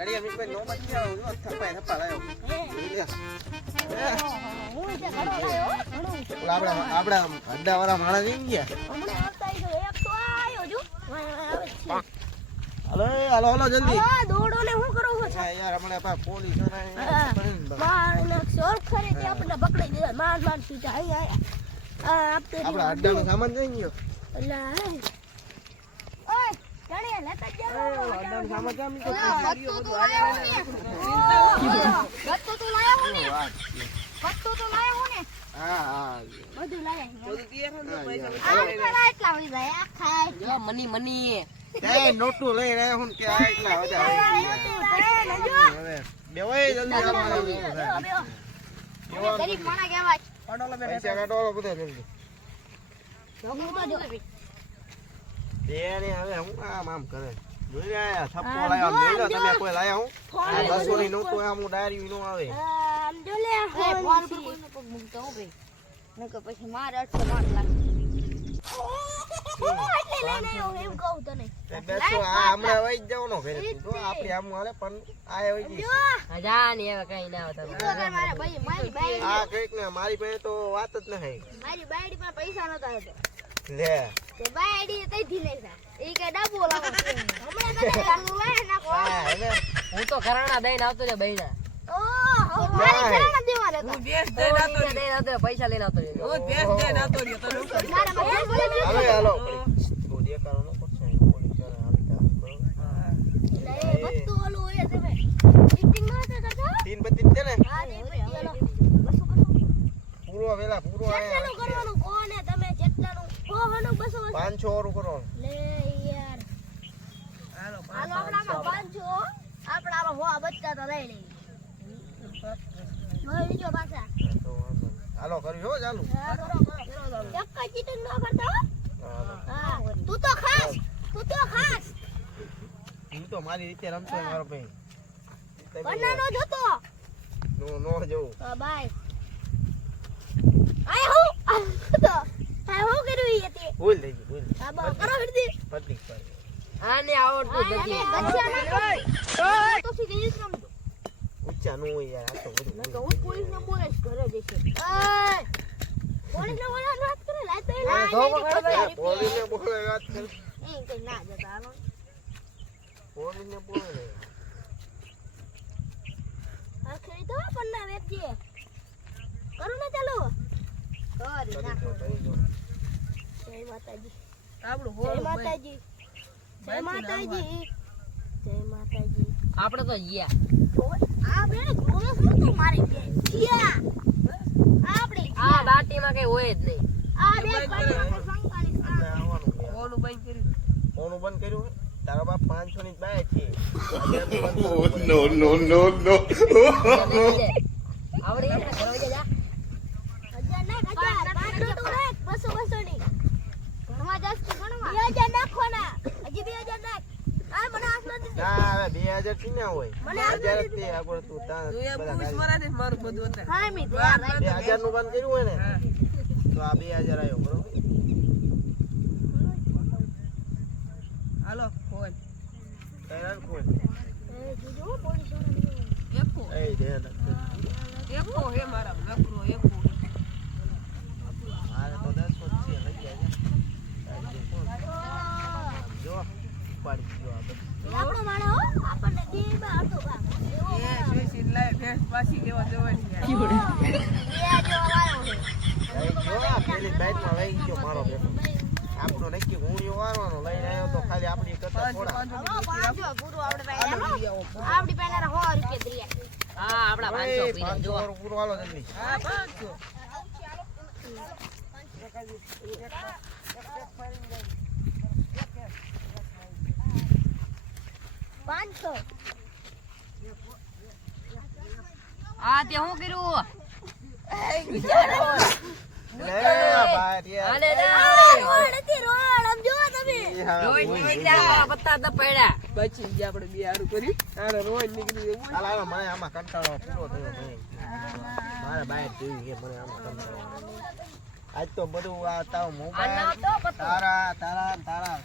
ઘડિયા મી કોઈ નો મત આવ જો થપ્પા લાયો હું તે ઘણો લાયો ઘણો આપડા અડ્ડા વાળા માણસ આવી ગયા હમણે આવતા ઈ એક તો આયો જો હાલો જલ્દી હા દોડો ને હું કરું છું યાર હમણે પા પોલીસ મારને ચોર ખરે તે આપણે પકડી દીધા માર સીધા આયા આપતે આપડા અડ્ડાનો સામાન જઈ ગયો અલ્લા ઓય જાણે લેતા જાવ અડ્ડાનો સામાન જામ તો બત્તો તો લાયો ને બત્તો તો લાયો ને હા બધું લાયા બધું તૈયાર હોય પૈસા આ એટલા હોય જાય આ ખાય જો મની તે નોટું લઈને આવ્યો હું કે આ એટલા હવે બેવાય જલ્દી ગરીબ માણા કહેવાય પૈસા કાઢો બધા જલ્દી તેને હવે હું આમ કરે જોઈ આયા થપ્પો લાયો મેલો તમે કોઈ લાયા હું આ 200 ની નોટો આમ ડાયરી નો આવે આમ જો લે ફોન પર કોઈને પગ મૂકતો હું ભાઈ નકો પછી માર 800 માર લાગે એટલે લઈને આવ્યો એમ કહું તને તે બેસો આ હમણાં વઈ જવાનો ઘરે તો આપણે આમ હાલે પણ આ વઈ ગઈ જા ને હવે કઈ ના આવતા તો મારા ભાઈ મારી બાયડી આ કઈક ને મારી પાસે તો વાત જ નહીં મારી બાયડી પાસે પૈસા નતા હતા લે તે બાયડી તઈથી લઈ જા ઈ કે ડબો લાવો હમણાં તને લાગુ લાય નાખો હા હવે હું તો ઘરાણા દઈને આવતો રે બૈના ઓ મારી ઘરાણા દેવા રહેતા હું બેસ દઈને આવતો પૈસા લઈને આવતો રે હું બેસ દઈને આવતો રે તને મારા ભાઈ બોલે હવે હાલો તો દેખાડો નો પડશે પોલીસ વાળા આવી લે બત્તુ ઓલું હોય તમે મીટિંગ માં હતા કાકા તીન બત્તી છે ને હા ને બસો પૂરો વેલા પૂરો કેટલાનું કરવાનું કોને તમે જેટલાનું કોહનું 200 500 ઓરું કરો લે યાર હાલો આપણામાં 500 આપણામાં હો બચ્ચા તો લઈ લઈ મોય બીજો પાછા તો હાલો કરી હો ચાલુ હા કરો ચક્કા ચીટિંગ ન કરતા હા તું તો ખાસ હું તો મારી રીતે રમતો મારો ભાઈ બનાનો જોતો નો જવું હા બાય આય હું તો આ હું કર્યું ઈ હતી ભૂલ થઈ ગઈ ભૂલ હા બા કરો વિરદી પતી ગઈ આને આવડતું નથી તો સીધી જ રમતો ઊંચા નો હોય યાર આ તો બધું તો હું પોલીસને બોલાઈશ ઘરે જઈશ પોલીસને બોલાવ વાત કરે લાય તો પોલીસને બોલે વાત કરે એ કઈ ના જતા આનો પોલીસને બોલે આખરી તો પન્ના વેચીએ કરું ને ચાલો કરી નાખો જય માતાજી આપણું જય માતાજી જય માતાજી જય માતાજી આપણે તો ગયા આ બે ગોળો શું તું મારી બે ગયા આપણે આ બાટીમાં કઈ હોય જ નહીં આ બે પન્ના સંકાળી આવવાનું ઓલું બંધ કર્યું ફોન બંધ કર્યું હે? તારા બાપ 500 ની બાય છે આવડે ઘરે જા હજાર નાખ હજાર 500 તો નાખ 200 ની ઘરમાં જાસ તો ઘણમાં 2000 નાખો ના હજી 2000 નાખ આ મને આસલો દીધી ના હવે 2000 થી ના હોય મને 1000 થી આગળ તું તા મારું બધું હતા હા મી ધ્યાન રાખ 2000 નું બંધ કર્યું હોય ને તો આ 2000 આવ્યો બરોબર હાલો ફોન તૈયાર કોણ એ જોજો પોલીસ વાળા એકો એ ધ્યાન રાખજો એકો હે મારા નકરો એકો મારે તો 10 છે લઈ ગયા જો ઉપાડી ગયો આ બધું આપણો માણો હો આપણને દીમાં આટો ભાગ એવો એ શેશી લાય ફેસ પાછી કેવા જવાની છે બે જો વાળો છે જો આ પેલી બાઈકમાં લઈ ગયો મારો બેટો આપણો નક્કી ઊંડિયો વારવાનો લઈને આવ્યો તો ખાલી આપણી કરતા થોડા હવે પાંચો પૂરું આપણે પાસે આપણી પાસે 100 રૂપિયા દરિયા હા આપડા 500 પીડા જો 500 પૂરો હાલો જલ્દી હા 500 500 આ તે હું કર્યું લે ભાઈ આને રોડ હતી રોડ આમ જો તમે પત્તા દ પડ્યા પછી જે આપણે બે હારું કર્યું આને રોજ નીકળી હાલ મને આમાં કંટાળો પૂરો થયો ભાઈ મારે બહાર જોઈ કે મને આમાં કંટાળો આજ તો બધું આ તારો મોબાઈલ તારા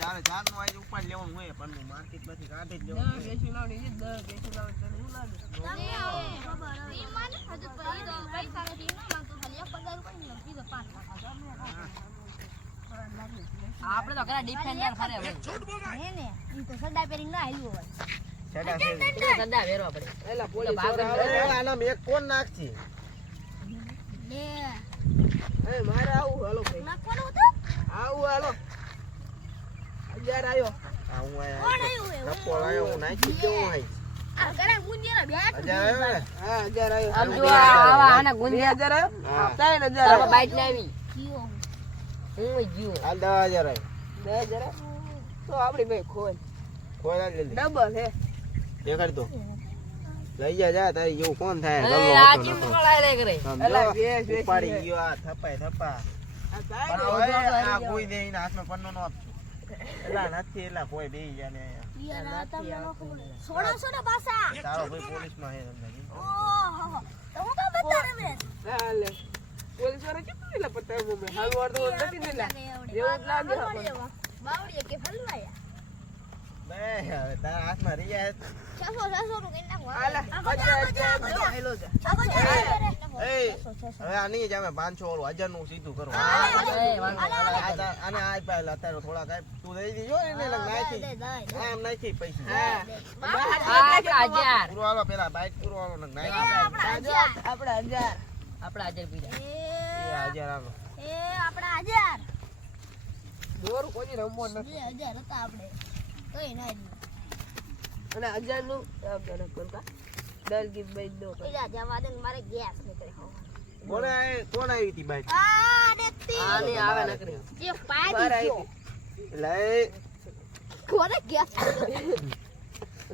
ચારે ચાર નું આજે ઉપાડ લેવાનું હોય પણ માર્કેટ માંથી કાઢી જ 10 લેવાનું બેસી લાવડી છે 10 બેસી લાવડી તને શું લાગે તમે હવે ખબર ઈ માને હજુ પડી તો પૈસા નથી ના માંગતો ખાલી 1000 કોઈ નહીં કીધો 5 લાખ આપણે તો ઘણા ડિફેન્ડર ફરે હવે હે ને ઈ તો સદા પેરી ના આલ્યું હોય છેડા છે સદા વેરવા પડે એલા પોલીસ આના એક કોણ નાખતી લે એ મારે આવું હાલો ભાઈ નાખવાનું હતું આવું હાલો 11 આવ્યો આ હું કોણ આયા આવ્યું એ ટપ્પો લાયો હું નાખી દેવું હોય આ કરે મુંજેરા બેટ અજાય હા 11 આવ્યો આમ જો આવા આના ગુંજિયા 2000 આવ્યો હા 3000 તારો આવ્યો બાઈક લાવી જીઓ હું જીવ આ 10000 2000 તો આપડી ભાઈ ખોલ કોઈ ના જલ્દી ડબલ હે દેખાડ તો લઈ જા તારી જેવું કોણ થાય એ ગલ્લો આ હતો ચીમ નતો. કોળાય લે કરે એલા, સમજો? બેસ, બેસ, ઉપાડી બેસ. ગયો આ થપાય થપા આ પણ સાહેબ હવે આ કોઈ દે એના હાથમાં પન્નો નો આપજો એલા નથી એલા કોઈ બેહી જાય ને યાર તમને નો ખબર સોડા સોડા પાસા તારો ભાઈ પોલીસમાં હે તમને ઓહો તો હું કા બતા રે મે હાલે પોલીસ વાળા કેટલું એલા પતા મે હાલ વાર તો નથી દેલા એવું જ લાગે આપણને. બાવડીએ કે ફલવાયા બે હવે તારા હાથમાં રહ્યા 600 નું કઈ નાખો હાલે હેલો જા એ હવે આ નહીં જ અમે 500 ઓલું 1000 નું સીધું કરો એ વાંધો આને આ પાયેલા અત્યારે થોડા કાંઈ તું દઈ દીજો ને એટલે નાખી આમ નાખી પૈસા હા આપડા 1000 પૂરો હાલો પેલા બાઈક પૂરો હાલો ને નાખી આપડા 1000 આપડા 1000 પીડા એ 1000 હાલો એ આપડા 1000 દોર કોઈ રમવો નથી 2000 હતા આપણે કઈ ના દી અને 1000 નું આપડે કોણતા ડર ગીત બાઈ દો એલા જવા દે ને મારે ગેસ નીકળે કોણ આવી હતી બાઈક આ દેતી આ ને આવે નકરી જે પાડી બાર ગયો આવી એટલે કોને ગેસ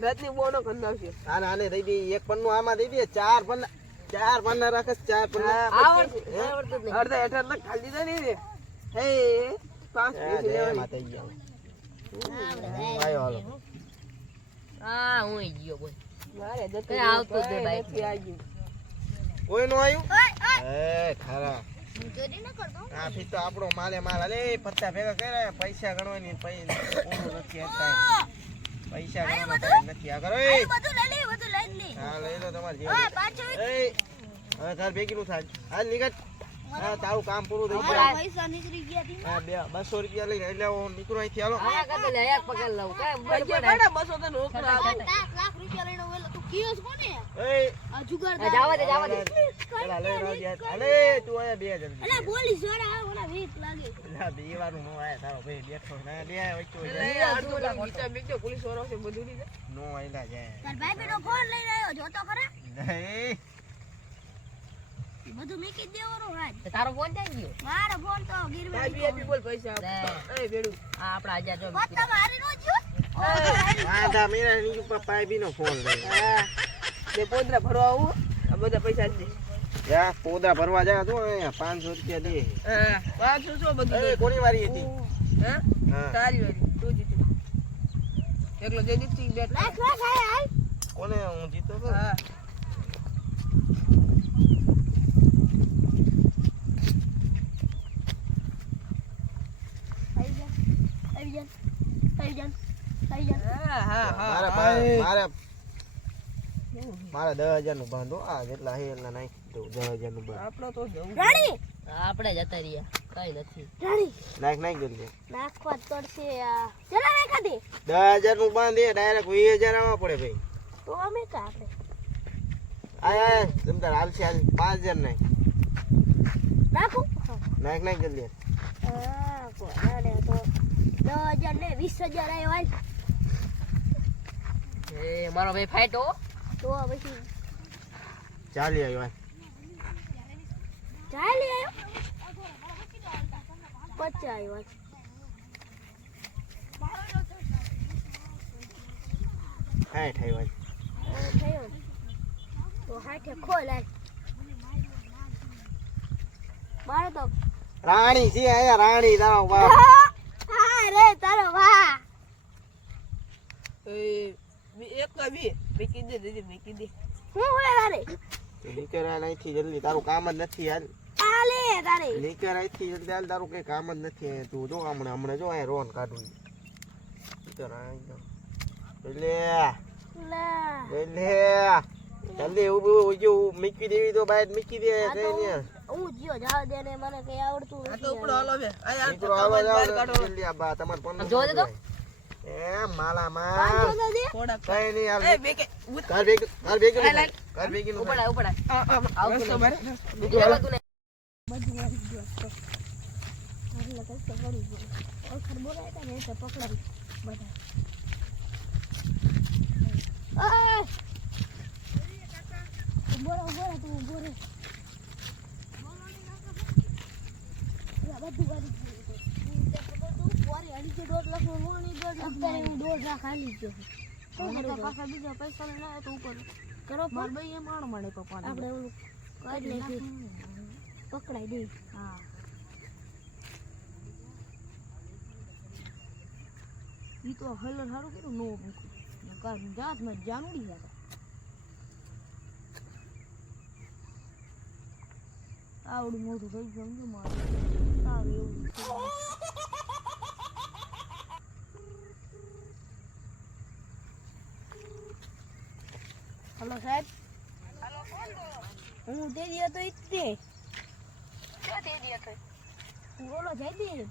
રાતની બોનો કંદાવશે આને દઈ દે એક પન્નું આમાં દઈ દે ચાર પન્ના રાખે ચાર પન્ના આવડતું જ નહીં અડધા હેઠળ ના ખાલી દીધા નહીં રે હે 5 પીસ લેવાની માતા ગયા આયો હાલો હા હું જીયો કોઈ મારે જતું કઈ આવતું જ નહીં બાઈક. નથી આવ્યું કોઈ નો આવ્યું ઓય એ ખરા હું ચોરી ન કરતો આ ફી તો આપણો માલે માલ અલે પત્તા ભેગા કર્યા પૈસા ગણવાની પૈસા નથી હતા પૈસા ગણવાનો time નથી આ કરો એ બધું લઈ લે બધું લઈ લે હા લઈ લો તમારે જે ઓય પાછો એ હવે તાર ભેગી નું થાય હાલ નીકળ હા તારું કામ પૂરું થઈ મારા ગયું પૈસા નીકળી ગયા તી હા 200 રૂપિયા લઈને એટલે હું નીકળું અહીંથી હાલો આયા કરતો લે એક પકડ લઉં કાઈ બળ ભાઈ પડે બેટા 200 તો નોકરા છટા, આપે. છટા. 10 લાખ રૂપિયા લઈને ઓલો તું કિયોસ કોને એ આ જુગાર જાવા દે પેલા લઈ લો યાર અલે તું આયા બે જલ્દી અલા પોલીસ વાળા આવે ઓલા વીક લાગે પેલા બે વારનું નો આયા તારો ભાઈ બેઠો ના લે વચ્ચે એ અડધું કામ ગીતા બીજો પોલીસ વાળો છે બધું લીધે નો આયલા જાય તાર ભાઈ બેનો ફોન લઈને આવ્યો જોતો ખરા નહીં બધું મૂકી દેવાનો આજ તારો ફોન જાય ગયો મારો ફોન તો ગીરવે ભાઈ બી આપી બોલ પૈસા આપો. એ બેડું આ આપડા 1000 જો પત્તા મારી નો જ્યો વાંધા મેરા ની પપ્પા બીનો ફોન લઈ હા બે પોદરા ભરવા આવું આ બધા પૈસા જ દે યા પોદા ભરવા જા તો અહીંયા 500 રૂપિયા દે હા 500 બધું એ કોની વારી હતી હા હા તારી વારી તું જીતી એકલો જઈ દીધી બેટ લાખ લાખ આય હાલ કોને હું જીતો તો હા આવી જા આવી જા આવી જા હા હા મારા હા મારા 10000 નું બાંધો આ જેટલા હે એટલા નાખી દઉં 10000 નું બાંધ આપણો તો જવું રાણી આપણે જતા રહ્યા કઈ નથી રાણી નાખ જલ્દી નાખવા પડશે આ ચલા નાખા દે 10000 નું બાંધ એ ડાયરેક્ટ 20000 આવવા પડે ભાઈ તો અમે કા આપણે આય તમતાર હાલશે હાલ 5000 નાખ નાખું નાખ જલ્દી હા કોને તો 10000 ને 20000 આવ્યો હાલ એ મારો ભાઈ ફાઈટો તો પછી ચાલી આવ્યો ચાલી આવ્યો 50 આવ્યો હા થયો થયો તો હાથે ખોલ હાલ મારો તો રાણી છે આયા રાણી તારો બાપ હા રે તારો વાહ એ એક કા બી મેકી દે દીદી મેકી દે હું હોય તારે નીકળ અહીંથી જલ્દી તારું કામ જ નથી હાલ આલે તારે નીકળ અહીંથી જલ્દી હાલ તારું કઈ કામ જ નથી તું જો હમણાં જો અહીંયા રોન કાઢું કર લે લે લે જલ્દી ઊભું ઉજો મૂકી દેવી તો બહાર મૂકી દે આ તો કઈ ને હું જીઓ જાવ દે ને મને કઈ આવડતું આ તો નથી ઉપડો હાલો બે આ યાર મિત્રો આવા જાવ જલ્દી આ બા તમાર ફોન જોવા દે તો. એ માલા માં 500 દે થોડા કઈ નહીં યાર એ બે કે કર ભેગી નું ઉપડાય ઉપડાય આવતું રસ્તો નહીં. ભરે બીજું આવતું નહીં. બધું આવી ગયું તો એટલે કઈ તો કરી ગયું ઓખર બોલાય તા ને તો પકડાવી બધા આ બોરા તું બોરે યા બધું આવી ગયું તે તું પોરી અડી કે 1.5 લાખ નું લોન ની 1.5 લાખ હું 1.5 લાખ આલી ગયો મને તો પાછા બીજા પૈસા લઈને આવ્યો તો ઉપર કરો માર ભાઈ એ માણ મળે પપ્પા આપણે ઓલું કાઢ લે પકડાઈ દે હા ઈ તો હલર હારું કર્યું નો મૂક્યું નકર જાત માં જાનુડી હતા આવડું મોટું થઈ ગયું સમજો મારે સારું એવું છે. હલો સાહેબ હું તે દિયો તો ઈતે હું ઓલો જઈ દે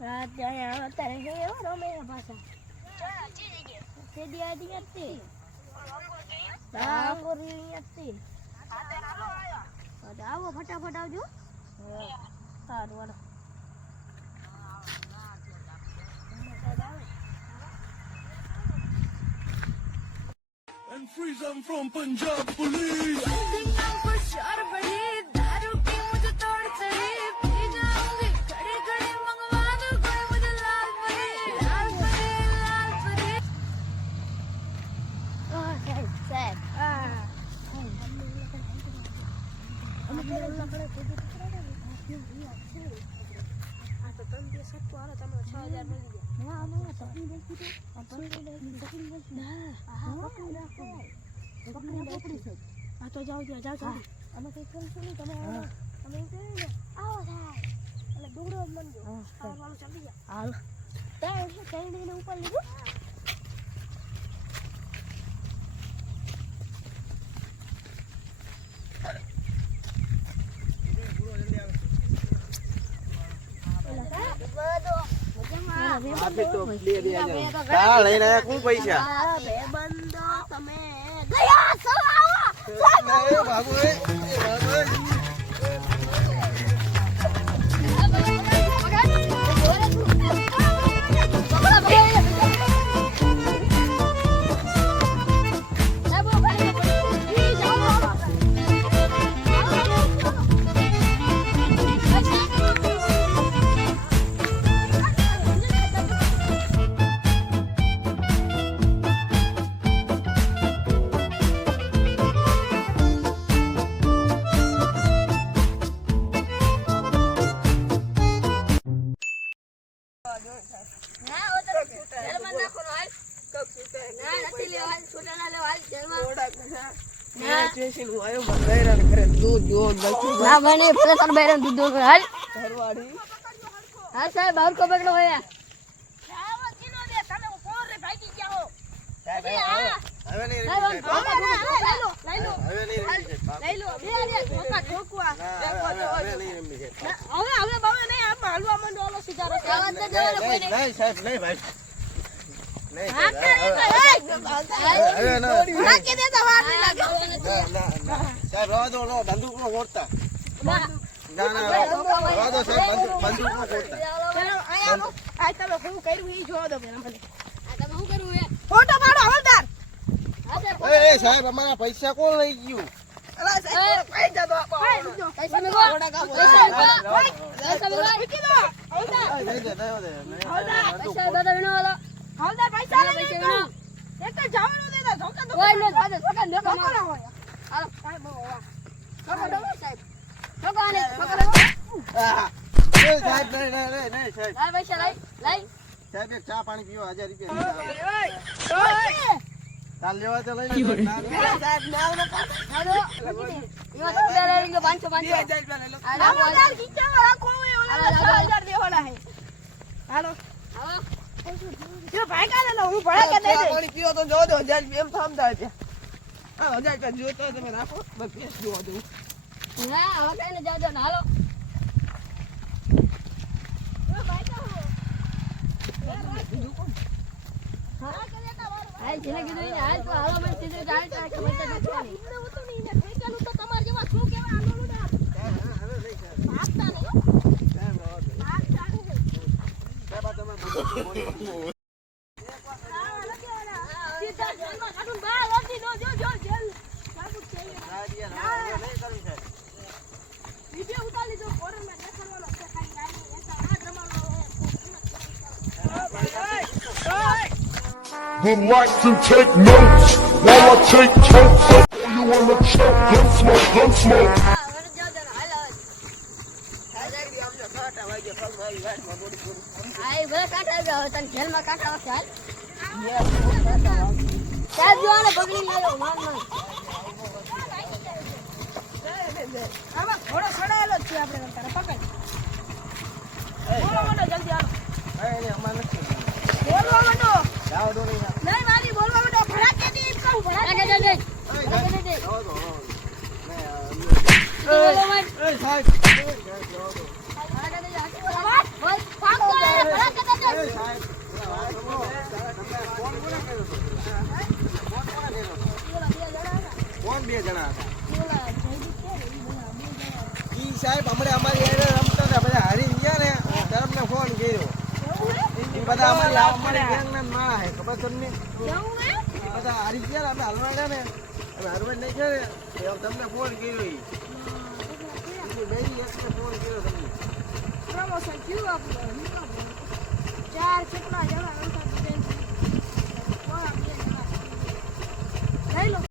રાત અહીંયા અત્યારે છે એવો રમે પાછા તે દિયા દિયા તે અંગોરી હતી આવો ફટાફટ આવજો સારું વાળો And freeze, I'm from Punjab police. તો જાઓ જાઓ અમે કઈ કરશું નહીં તમે અમે આવો થાય એટલે દોડો મંજો હાલો ચાલી જા હાલ તે ને ઉપર લીધું આપે તો દે કા લઈને આયા કોણ પૈસા બંધો તમે ગયા સો આવો એ બાબુ એ બાબુ સ્ટેશન હું આયો મને બૈરાને ઘરે દૂધ જો લખી ના બને પેલા તાર બૈરન દૂધ હાલ ઘરવાળી હા સાહેબ બાર કો પકડો હોય હવે નહીં લઈ લો હવે નહીં લઈ લો બે આ ઠોકા ઠોકવા હવે નહીં રમી છે હવે બાબા નહીં આમ હાલવા માંડો ઓલો સીધા રસ્તે આવા તો જવાનો કોઈ નહીં નહીં સાહેબ નહીં ભાઈ નહીં હા હવે ના નાખી દે તો વાર નહીં લાગે સાહેબ રવા દો નો બંદૂક નો ફોડતા ના ના રવા દો સાહેબ બંદૂક નો ફોડતા ચલો આયા નો આ તમે શું કર્યું ઈ જોવા દો પેલા મને આ તમે શું કર્યું એ ફોટો પાડો હવલદાર હા સર એ સાહેબ અમારા પૈસા કોણ લઈ ગયું અલા સાહેબ પૈસા દો પૈસા મેગો પૈસા મેગો મૂકી દો હવલદાર નહીં દે પૈસા દાદા વિનો વાળો હવલદાર પૈસા લે વિનો એક તો જવાનું દે તો ધોકા દો કોઈ ન થાજે ધોકા દેખો મારો હાલો સાહેબ વાહ ધોકા સાહેબ ધોકા ને સાહેબ નહીં સાહેબ લાય પૈસા લઈ સાહેબ એક ચા પાણી પીવો 1000 રૂપિયા ચાલ લેવા તો લઈ લે સાહેબ નાવ ન કાઢ હાલો ઈવા તો બે લઈ ગયો 500 હાલો હાલો ખીચા વાળા કોઈ ઓલા 6000 દેવાના હે હાલો તું ભડા કે દે ચા પાણી પીવો તો જો દો 1000 રૂપિયા એમ થામતા ત્યાં 1000 રૂપિયા જોતો હોય તમે રાખો બસ ભેંસ જોવા દઉં ના હવે કઈ ને જાજો ને હાલો હાલ જેને કીધું એને હાલ તો હાલો મને સીધું જાય તો ખબર તો નથી હું તો નહીં ને ફેંકેલું તો તમાર જેવા શું કેવા આલોલું ના ભાગતા નહીં ભાગતા નહીં સીધા જેલમાં કાઢું બહાર ઓછી નો જો જેલ સાબુત છે વિડિયો ઉતાર લીધો ફોરન માં દેખાડવાનો છે ખાલી ગાડી એસા આ જમાનો Would like to take notes while I take totes. You wanna choke, gun smoke, gun smoke. આઈ ભલે કાઢા ગયો તને જેલમાં કાઢા આવશે હાલ સાહેબ જોવાને પકડી લાવ્યો માર આમાં ઘોડો છોડાયેલો જ છે આપણે તારે પકડ બોલો મોટો જલ્દી આવો બોલવા માંડો નહીં મારી બોલવા માંડો ભડા કે દી કહું ભડા કે દે બોલો મત કોણ બે જણા હતા ઈ સાહેબ હમણાં અમારી હારે રમતા હતા બધા હારી ગયા ને ત્યારે અમને ફોન કર્યો ઈ બધા અમારી ગેંગના માણા હે ખબર તમને બધા હારી ગયા આપણે હલવાડ્યા ને હવે હરવાડ નહીં છે ને તમને ફોન કર્યો ઈ ફોન કર્યો તમને પ્રમોશન ક્યુ આપણો ચાર કેટલા જણા